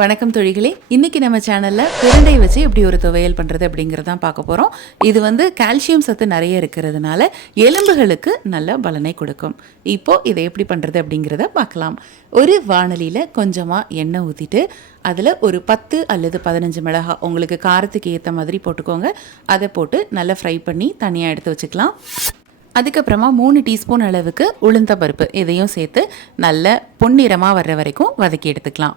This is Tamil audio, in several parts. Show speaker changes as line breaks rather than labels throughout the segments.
வணக்கம் தொழிகளே. இன்னைக்கு நம்ம சேனலில் பிரண்டை வச்சு எப்படி ஒரு துவையல் பண்ணுறது அப்படிங்கிறதான் பார்க்க போகிறோம் இது வந்து கால்சியம் சத்து நிறைய இருக்கிறதுனால எலும்புகளுக்கு நல்ல பலனை கொடுக்கும். இப்போ இதை எப்படி பண்ணுறது அப்படிங்கிறத பார்க்கலாம். ஒரு வாணலியில் கொஞ்சமாக எண்ணெய் ஊற்றிட்டு அதில் ஒரு பத்து அல்லது பதினஞ்சு மிளகாய் உங்களுக்கு காரத்துக்கு ஏற்ற மாதிரி போட்டுக்கோங்க. அதை போட்டு நல்லா ஃப்ரை பண்ணி தனியாக எடுத்து வச்சுக்கலாம். அதுக்கப்புறமா மூணு டீஸ்பூன் அளவுக்கு உளுந்த பருப்பு இதையும் சேர்த்து நல்ல பொன்னிறமாக வர்ற வரைக்கும் வதக்கி எடுத்துக்கலாம்.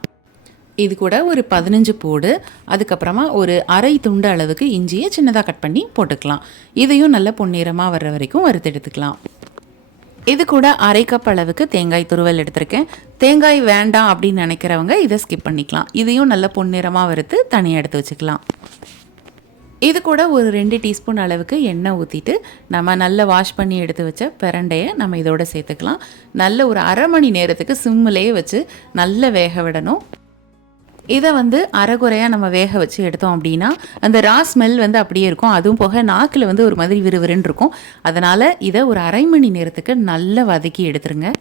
இது கூட ஒரு பதினஞ்சு பூடு அதுக்கப்புறமா ஒரு அரை துண்டு அளவுக்கு இஞ்சியை சின்னதாக கட் பண்ணி போட்டுக்கலாம். இதையும் நல்ல பொன்னிறமாக வர்ற வரைக்கும் வறுத்து எடுத்துக்கலாம் இது கூட அரை கப் அளவுக்கு தேங்காய் துருவல் எடுத்திருக்கேன். தேங்காய் வேண்டாம் அப்படின்னு நினைக்கிறவங்க இதை ஸ்கிப் பண்ணிக்கலாம். இதையும் நல்ல பொன்னிறமாக வறுத்து தனியாக எடுத்து வச்சுக்கலாம். இது கூட ஒரு ரெண்டு டீஸ்பூன் அளவுக்கு எண்ணெய் ஊற்றிட்டு நம்ம நல்லா வாஷ் பண்ணி எடுத்து வச்ச பிரண்டையை நம்ம இதோட சேர்த்துக்கலாம். நல்ல ஒரு அரை மணி நேரத்துக்கு சிம்மிலேயே வச்சு நல்லா வேக விடணும். இதை வந்து அரைகுறையாக நம்ம வேக வச்சு எடுத்தோம் அப்படின்னா அந்த ரா ஸ்மெல் வந்து அப்படியே இருக்கும். அதுவும் போக நாக்கில் வந்து ஒரு மாதிரி விறுவிறுன்னு இருக்கும். அதனால் இதை ஒரு அரை மணி நேரத்துக்கு நல்லா வதக்கி எடுத்துருங்க.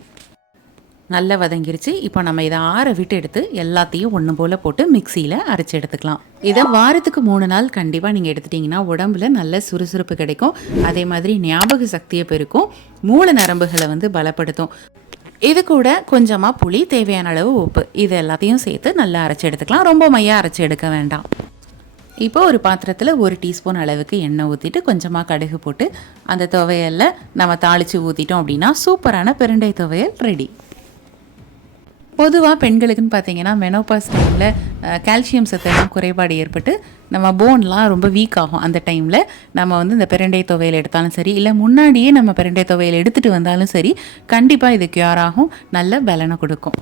நல்லா வதங்கிருச்சு. இப்போ நம்ம இதை ஆற விட்டு எடுத்து எல்லாத்தையும் ஒன்று போல் போட்டு மிக்சியில் அரைச்சி எடுத்துக்கலாம். இதை வாரத்துக்கு மூணு நாள் கண்டிப்பாக நீங்கள் எடுத்துட்டிங்கன்னா உடம்புல நல்ல சுறுசுறுப்பு கிடைக்கும். அதே மாதிரி ஞாபக சக்தியை பெருக்கும். மூல நரம்புகளை வந்து பலப்படுத்தும். இது கூட கொஞ்சமாக புளி தேவையான அளவு உப்பு. இது எல்லாத்தையும் சேர்த்து நல்லா அரைச்சி எடுத்துக்கலாம். ரொம்ப மையாக அரைச்சி எடுக்க வேண்டாம். இப்போ ஒரு பாத்திரத்தில் ஒரு டீஸ்பூன் அளவுக்கு எண்ணெய் ஊற்றிட்டு கொஞ்சமாக கடுகு போட்டு அந்த துவையலில் நம்ம தாளித்து ஊற்றிட்டோம் அப்படின்னா சூப்பரான பெருண்டை துவையல் ரெடி. பொதுவாக பெண்களுக்குன்னு பார்த்தீங்கன்னா மெனோபாஸ் டைமில் கால்சியம் சத்தெல்லாம் குறைபாடு ஏற்பட்டு நம்ம போன்லாம் ரொம்ப வீக் ஆகும் அந்த டைமில் நம்ம வந்து இந்த பிரண்டை துவையல் எடுத்தாலும் சரி இல்லை முன்னாடியே நம்ம பிரண்டை துவையல் எடுத்துகிட்டு வந்தாலும் சரி கண்டிப்பாக இது கியூர் ஆகும் நல்ல பலனை கொடுக்கும்.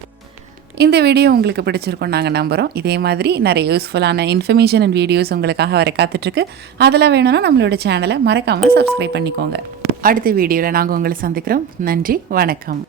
இந்த வீடியோ உங்களுக்கு பிடிச்சிருக்கும் நாங்கள் நம்புகிறோம் இதே மாதிரி நிறைய யூஸ்ஃபுல்லான இன்ஃபர்மேஷன் அண்ட் வீடியோஸ் உங்களுக்காக வர காத்துட்ருக்கு. அதெல்லாம் வேணும்னா நம்மளோட சேனலை மறக்காமல் சப்ஸ்கிரைப் பண்ணிக்கோங்க. அடுத்த வீடியோவில் நாங்கள் உங்களை சந்திக்கிறோம். நன்றி வணக்கம்.